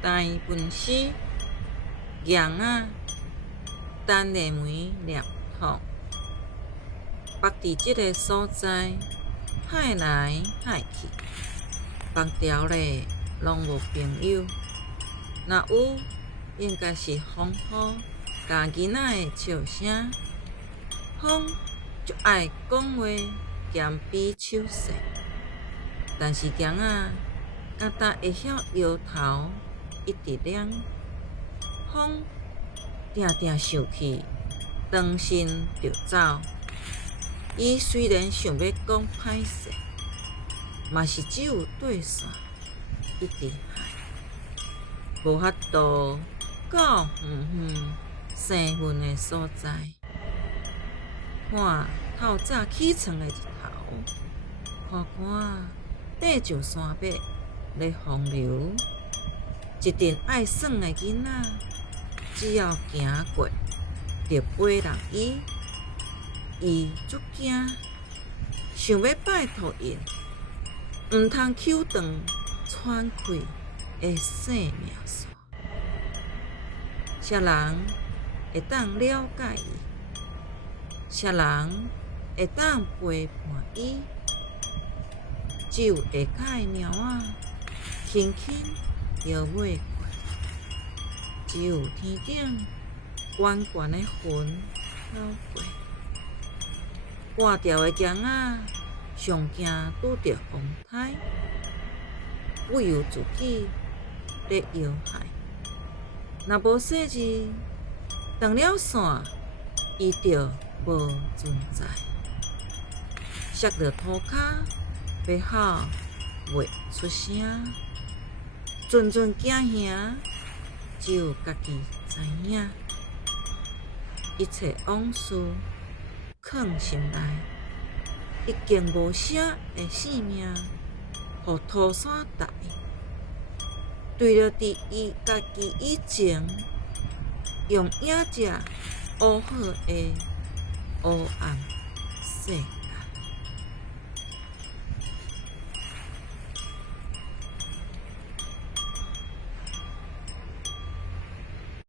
大分市羊仔等下梅念土，北伫即个所在，海来海去，北条咧拢无朋友。若有，应该是风雨甲囡仔的笑声。风就爱讲话兼比手势，但是羊仔敢若会晓摇头，一直念。风定定生气，当心就走。伊虽然想要讲歹势，嘛是只有对线，一直害，无法度到生分的所在。看透早起床的日头，看看爬上山壁咧风流，一定爱耍的囡仔，只要行过，就陪人伊足惊，想要拜托因，毋通手长喘气的生命线。啥人会当了解伊？啥人会当陪伴伊？只有下骹的猫仔轻轻摇尾过，只有天顶悬悬的云飘过。挂条的羊仔上惊拄着风台，不由自己咧摇摆。若无细日断了线，伊就无存在。摔着涂骹，要吼袂出声。阵阵惊吓，只有家己知影。一切往事藏心内，已经无声的性命，互土山台。对着伫伊家己以前用影只乌好的黑暗世界。